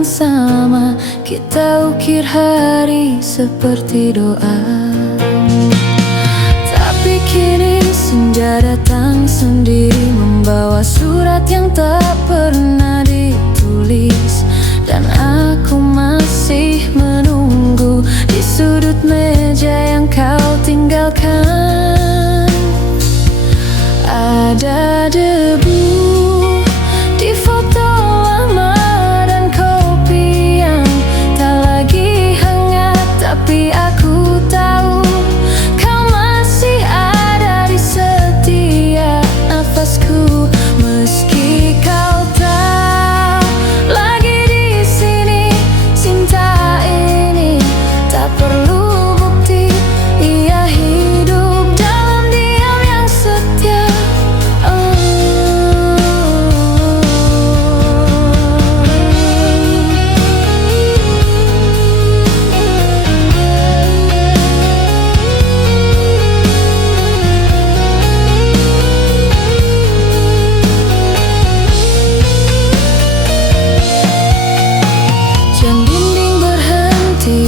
yang sama, kita ukir hari seperti doa. Tapi kini senja datang sendiri, membawa surat yang tak pernah ditulis. Dan aku masih menunggu di sudut meja yang kau tinggalkan. Ada debu di foto lama dan kopi yang tak lagi hangat, tapi aku tahu kau masih ada di setiap nafasku. Meski kau tak lagi di sini, cinta ini tak perlu bukti. Ia hidup dalam diam yang setia.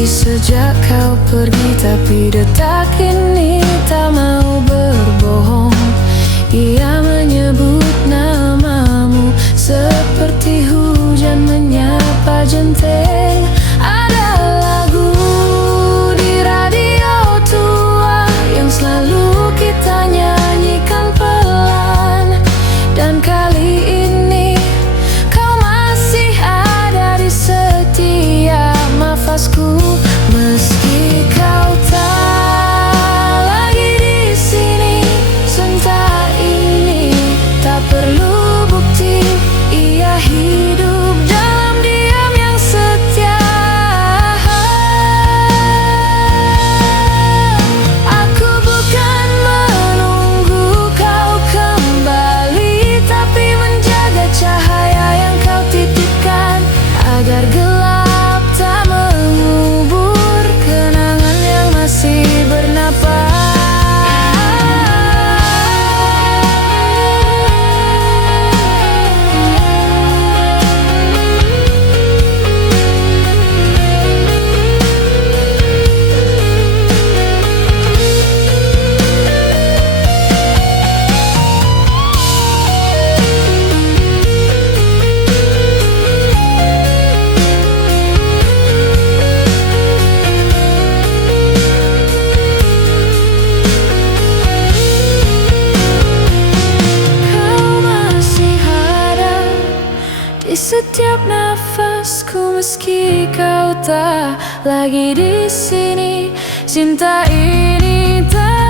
Sejak kau pergi, tapi detak ini tak mau berbohong. Ia menyebut namamu seperti hujan menyapa jenteng. Ada lagu di radio tua yang selalu kita nyanyikan pelan. Dan kali ini kau masih ada di setiap nafasku. Meski kau tak lagi di sini, cinta ini tak perlu bukti. Ia hidup dalam diam yang setia. Aku bukan menunggu kau kembali, tapi menjaga cahaya yang kau titipkan, agar gelap tak mengubur kenangan yang masih bernapas. Di setiap nafasku, meski kau tak lagi di sini, cinta ini tak